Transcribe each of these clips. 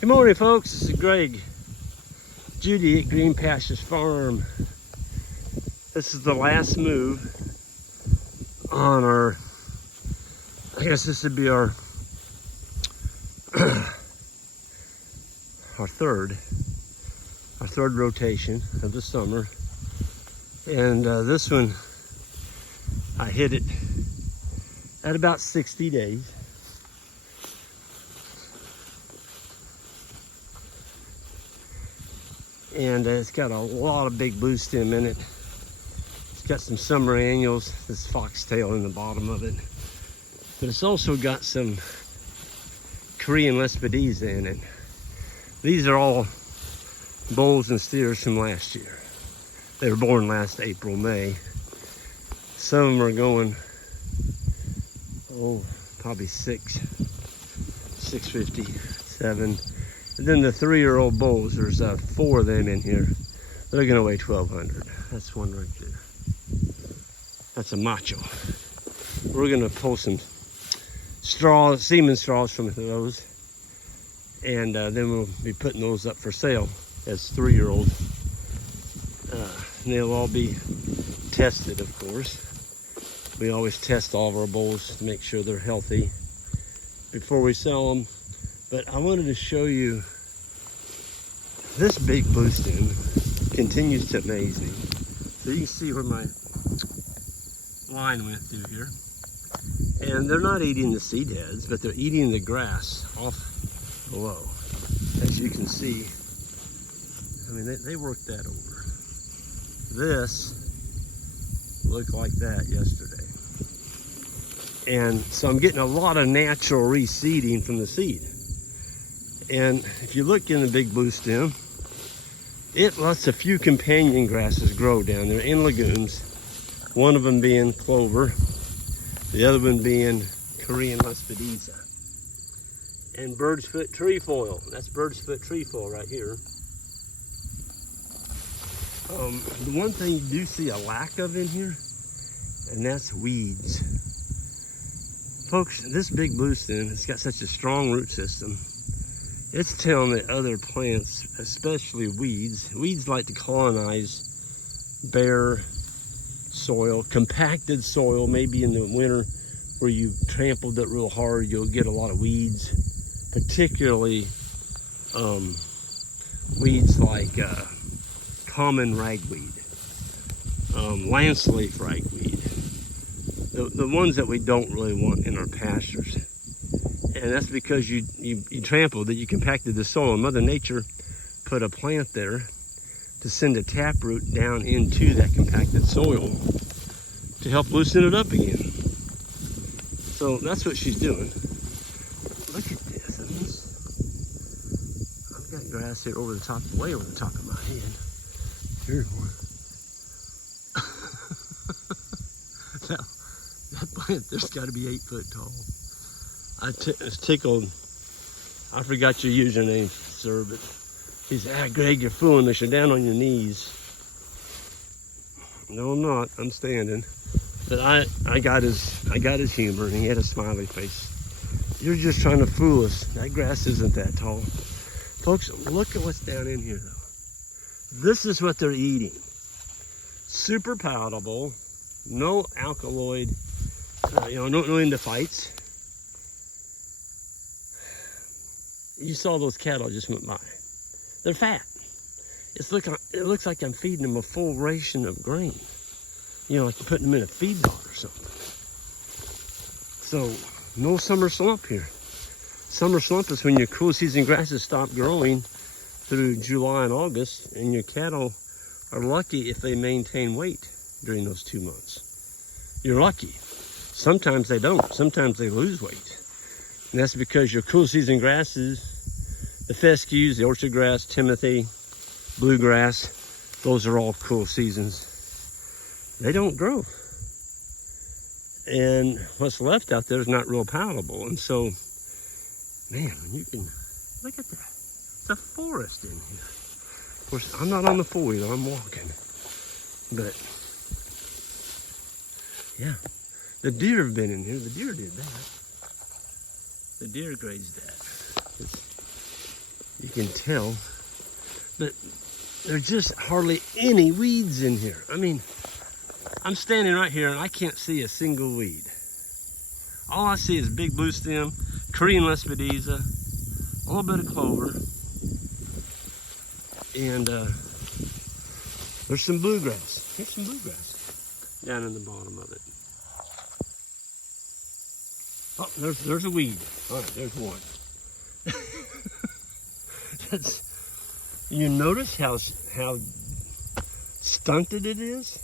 Good morning, folks. This is Greg, Judy at Green Pastures Farm. This is the last move on our, I guess this would be our our third rotation of the summer. And this one, I hit it at about 60 days. And it's got a lot of big bluestem in it. It's got some summer annuals, this foxtail in the bottom of it. But it's also got some Korean lespedeza in it. These are all bulls and steers from last year. They were born last April, May. Some of them are going, probably 650, 7. And then the 3-year-old bulls, there's 4 of them in here. They're gonna weigh 1,200. That's one right there. That's a macho. We're gonna pull some straws, semen straws from those. And then we'll be putting those up for sale as 3-year-olds. And they'll all be tested, of course. We always test all of our bulls to make sure they're healthy before we sell them. But I wanted to show you this big bluestem continues to amaze me. So you can see where my line went through here. And they're not eating the seed heads, but they're eating the grass off below. As you can see, I mean, they worked that over. This looked like that yesterday. And so I'm getting a lot of natural reseeding from the seed. And if you look in the big bluestem, it lets a few companion grasses grow down there in legumes. One of them being clover, the other one being Korean lespedeza. And bird's foot trefoil. That's bird's foot trefoil right here. The one thing you do see a lack of in here, and that's weeds. Folks, this big bluestem, it's got such a strong root system. It's telling the other plants, especially weeds like to colonize bare soil, compacted soil. Maybe in the winter where you trampled it real hard, you'll get a lot of weeds, particularly weeds like common ragweed, lance-leaf ragweed, the ones that we don't really want in our pastures. And that's because you trampled it, you compacted the soil, and Mother Nature put a plant there to send a taproot down into that compacted soil to help loosen it up again. So that's what she's doing. Look at this. I've got grass here over the top, way over the top of my head. Here's one. that plant there's got to be 8 foot tall. I was tickled. I forgot your username, sir, but he said, Greg, you're fooling us. You're down on your knees. No, I'm not. I'm standing. But I got his humor, and he had a smiley face. You're just trying to fool us. That grass isn't that tall. Folks, look at what's down in here, though. This is what they're eating. Super palatable. No alkaloid. No endophytes. You saw those cattle just went by. They're fat. It looks like I'm feeding them a full ration of grain. You know, like you're putting them in a feed bog or something. So, no summer slump here. Summer slump is when your cool season grasses stop growing through July and August, and your cattle are lucky if they maintain weight during those 2 months. You're lucky. Sometimes they don't. Sometimes they lose weight. And that's because your cool season grasses, the fescues, the orchard grass, timothy, bluegrass, those are all cool seasons. They don't grow. And what's left out there is not real palatable. And so, man, you can, look at that. It's a forest in here. Of course, I'm not on the 4-wheeler, I'm walking. But, yeah, the deer have been in here. The deer did that. The deer grazed that. You can tell, but there's just hardly any weeds in here. I mean, I'm standing right here and I can't see a single weed. All I see is big bluestem, Korean lespedeza, a little bit of clover, and there's some bluegrass. Here's some bluegrass down in the bottom of it. Oh, there's a weed. All right, there's one. You notice how stunted it is?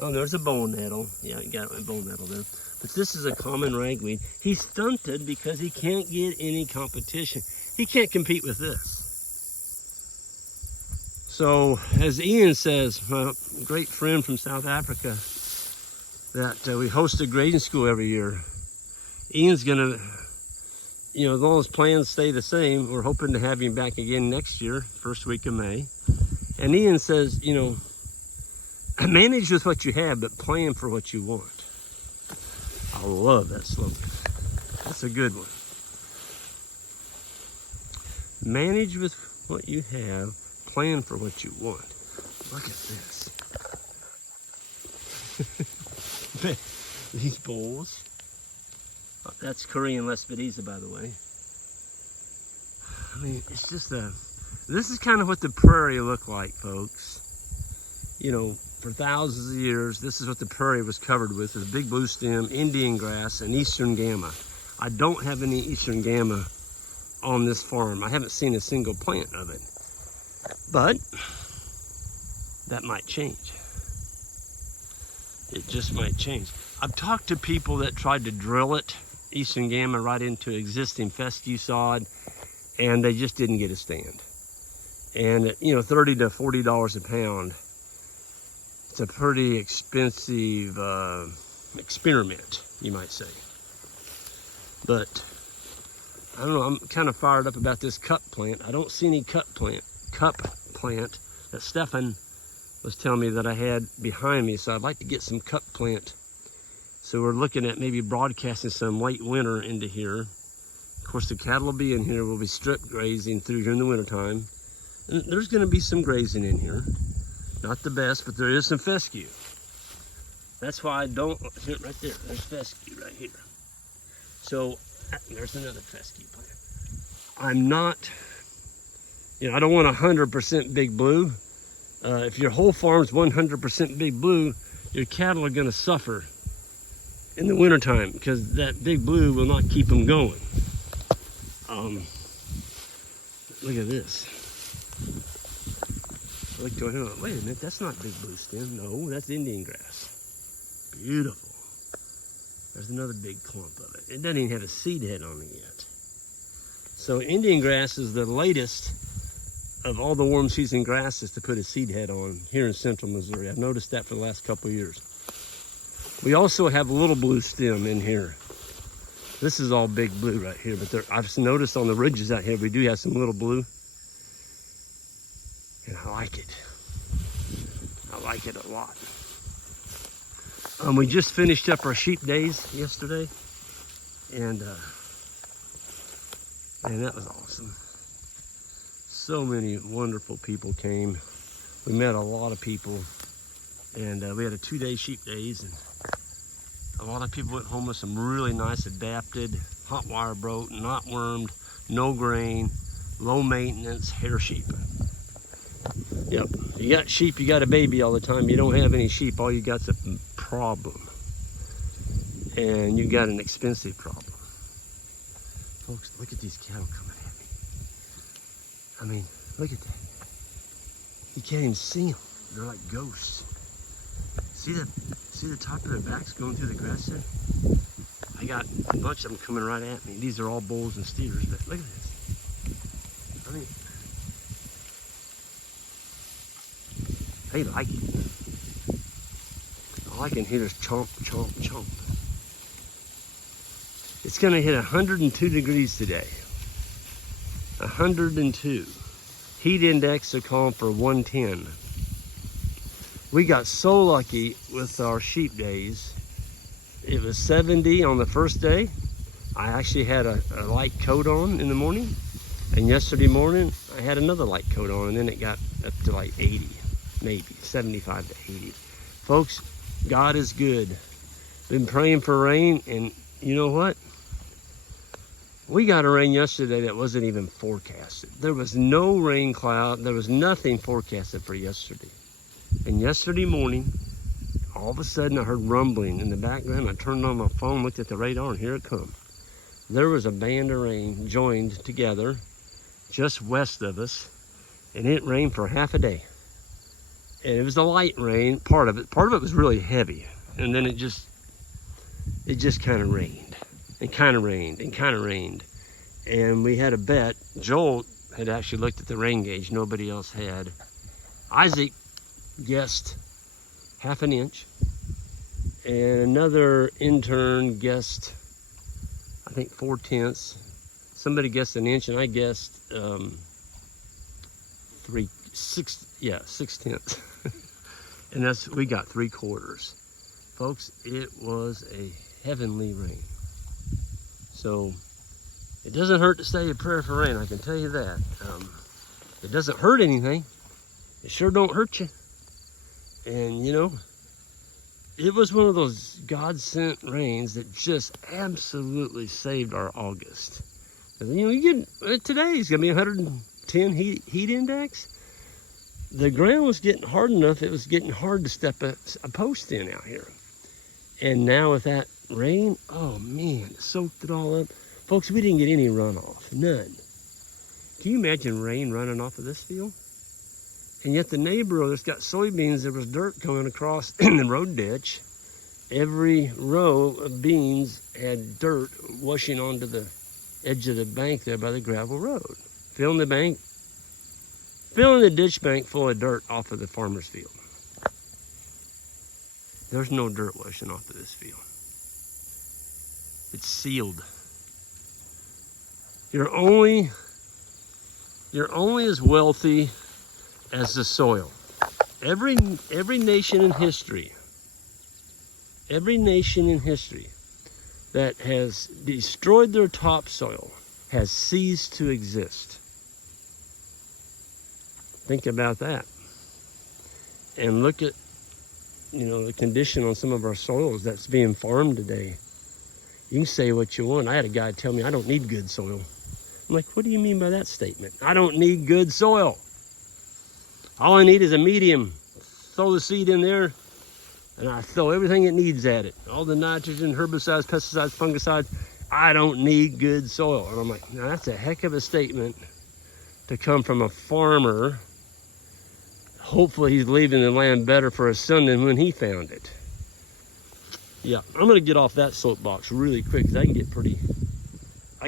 Oh, there's a bone nettle. Yeah, you got a bone nettle there. But this is a common ragweed. He's stunted because he can't get any competition. He can't compete with this. So, as Ian says, my great friend from South Africa, that we host a grading school every year. Ian's gonna, you know, as long as plans stay the same, we're hoping to have him back again next year, first week of May. And Ian says, you know, manage with what you have, but plan for what you want. I love that slogan. That's a good one. Manage with what you have, plan for what you want. Look at this. These bowls. That's Korean lespedeza, by the way. I mean, it's just this is kind of what the prairie looked like, folks. You know, for thousands of years, this is what the prairie was covered with, is big bluestem, Indian grass, and eastern gamma. I don't have any eastern gamma on this farm. I haven't seen a single plant of it. But that might change. It just might change. I've talked to people that tried to drill it, eastern gamma, right into existing fescue sod, and they just didn't get a stand. And you know, $30 to $40 a pound. It's a pretty expensive experiment, you might say. But I don't know, I'm kind of fired up about this cup plant. I don't see any cup plant that Stefan was telling me that I had behind me, so I'd like to get some cup plant. So we're looking at maybe broadcasting some late winter into here. Of course, the cattle will be in here. We'll be strip grazing through here in the wintertime. And there's going to be some grazing in here. Not the best, but there is some fescue. That's why I don't, right there, there's fescue right here. So there's another fescue plant. I'm not, you know, I don't want 100% big blue. If your whole farm's 100% big blue, your cattle are going to suffer in the wintertime because that big blue will not keep them going. Look at this. Wait a minute, that's not big bluestem. No, that's Indian grass. Beautiful. There's another big clump of it. It doesn't even have a seed head on it yet. So Indian grass is the latest of all the warm season grasses to put a seed head on here in central Missouri. I've noticed that for the last couple of years. We also have a little bluestem in here. This is all big blue right here, but I've noticed on the ridges out here, we do have some little blue. And I like it. I like it a lot. We just finished up our sheep days yesterday, and that was awesome. So many wonderful people came. We met a lot of people, and we had a 2-day sheep days, and a lot of people went home with some really nice adapted, hot wire broke, not wormed, no grain, low maintenance hair sheep. Yep, you got sheep, you got a baby all the time. You don't have any sheep, all you got's a problem. And you got an expensive problem. Folks, look at these cattle coming at me. I mean, look at that. You can't even see them. They're like ghosts. See the top of their backs going through the grass there? I got a bunch of them coming right at me. These are all bulls and steers, but look at this. I mean, they like it. All I can hear is chomp, chomp, chomp. It's gonna hit 102 degrees today. 102. Heat index will call for 110. We got so lucky with our sheep days. It was 70 on the first day. I actually had a light coat on in the morning. And yesterday morning, I had another light coat on, and then it got up to like 80, maybe 75 to 80. Folks, God is good. Been praying for rain, and you know what? We got a rain yesterday that wasn't even forecasted. There was no rain cloud. There was nothing forecasted for yesterday. And yesterday morning, all of a sudden I heard rumbling in the background. I turned on my phone, looked at the radar, and here it come. There was a band of rain joined together just west of us, and it rained for half a day. And it was the light rain, part of it. Part of it was really heavy. And then it just kind of rained. And kind of rained, and kind of rained. And we had a bet. Joel had actually looked at the rain gauge. Nobody else had. Isaac guessed half an inch. And another intern guessed, I think, 4/10. Somebody guessed an inch, and I guessed 6/10. And we got 3/4. Folks, it was a heavenly rain. So it doesn't hurt to say a prayer for rain, I can tell you that. It doesn't hurt anything. It sure don't hurt you. And you know, it was one of those God-sent rains that just absolutely saved our August. You know, today's gonna be 110 heat index. The ground was getting hard enough, it was getting hard to step a post in out here. And now with that rain, oh man, it soaked it all up. Folks, we didn't get any runoff, none. Can you imagine rain running off of this field? And yet the neighbor that's got soybeans, there was dirt coming across in the road ditch. Every row of beans had dirt washing onto the edge of the bank there by the gravel road. Filling the ditch bank full of dirt off of the farmer's field. There's no dirt washing off of this field. It's sealed. You're only as wealthy as the soil. Every nation in history that has destroyed their topsoil has ceased to exist. Think about that. And look at, you know, the condition on some of our soils that's being farmed today. You can say what you want. I had a guy tell me I don't need good soil. I'm like, what do you mean by that statement? I don't need good soil. All I need is a medium. Throw the seed in there, and I throw everything it needs at it. All the nitrogen, herbicides, pesticides, fungicides. I don't need good soil. And I'm like, now that's a heck of a statement to come from a farmer. Hopefully he's leaving the land better for his son than when he found it. Yeah, I'm gonna get off that soapbox really quick because I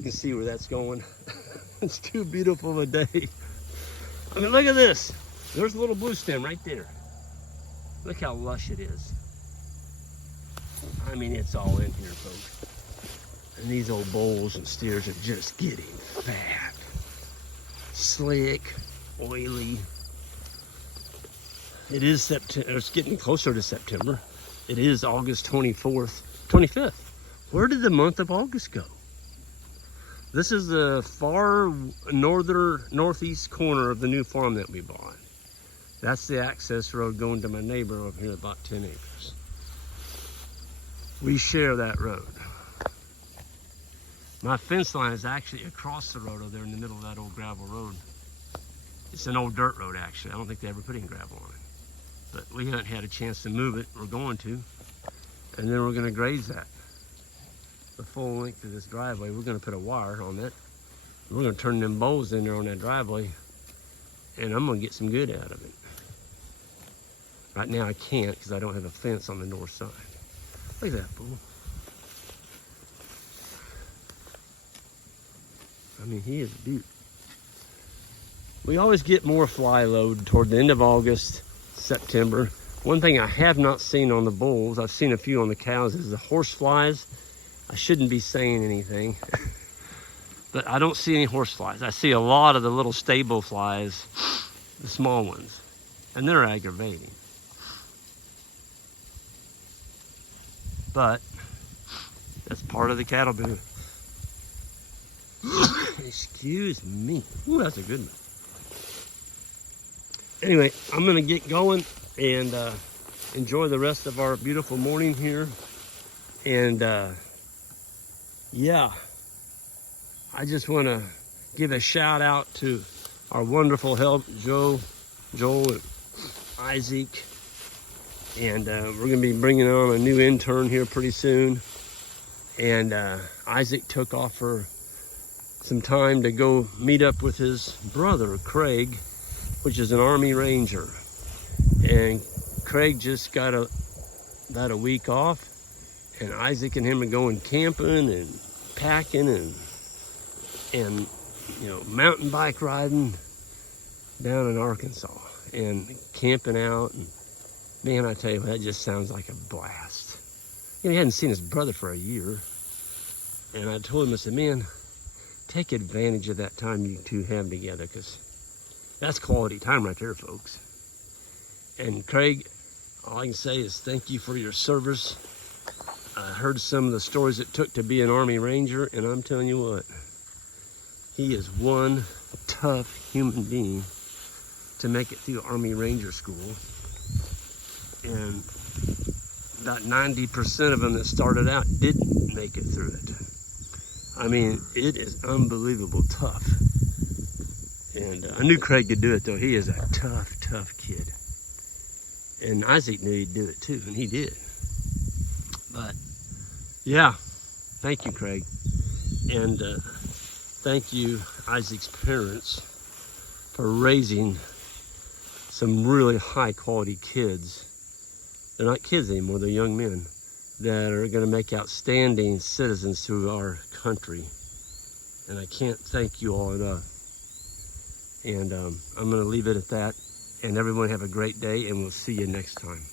can see where that's going. It's too beautiful of a day. I mean, look at this. There's a little bluestem right there. Look how lush it is. I mean, it's all in here, folks. And these old bulls and steers are just getting fat. Slick, oily. It is September, it's getting closer to September. It is August 25th. Where did the month of August go? This is the far northeast corner of the new farm that we bought. That's the access road going to my neighbor over here, about 10 acres. We share that road. My fence line is actually across the road over there in the middle of that old gravel road. It's an old dirt road, actually. I don't think they ever put any gravel on it. But we haven't had a chance to move it. We're going to. And then we're going to graze that. The full length of this driveway. We're going to put a wire on it. We're going to turn them bowls in there on that driveway. And I'm going to get some good out of it. Right now I can't because I don't have a fence on the north side. Look at that bull. I mean, he is a beaut. We always get more fly load toward the end of August, September. One thing I have not seen on the bulls, I've seen a few on the cows, is the horse flies. I shouldn't be saying anything, but I don't see any horse flies. I see a lot of the little stable flies, the small ones, and they're aggravating. But that's part of the cattle booth. Excuse me. Ooh, that's a good one. Anyway, I'm gonna get going and enjoy the rest of our beautiful morning here. And yeah, I just want to give a shout out to our wonderful help, Joel, and Isaac. And we're gonna be bringing on a new intern here pretty soon. And Isaac took off for some time to go meet up with his brother, Craig, which is an Army Ranger. And Craig just got about a week off, and Isaac and him are going camping and packing and you know, mountain bike riding down in Arkansas and camping out. And man, I tell you, that just sounds like a blast. You know, he hadn't seen his brother for a year. And I told him, I said, man, take advantage of that time you two have together, because that's quality time right there, folks. And Craig, all I can say is thank you for your service. I heard some of the stories it took to be an Army Ranger, and I'm telling you what, he is one tough human being to make it through Army Ranger school. And about 90% of them that started out didn't make it through it. I mean, it is unbelievable tough. And I knew Craig could do it, though. He is a tough, tough kid. And Isaac knew he'd do it too, and he did. But yeah, thank you, Craig. And thank you, Isaac's parents, for raising some really high quality kids. They're not kids anymore, they're young men that are gonna make outstanding citizens to our country. And I can't thank you all enough. And I'm gonna leave it at that. And everyone have a great day, and we'll see you next time.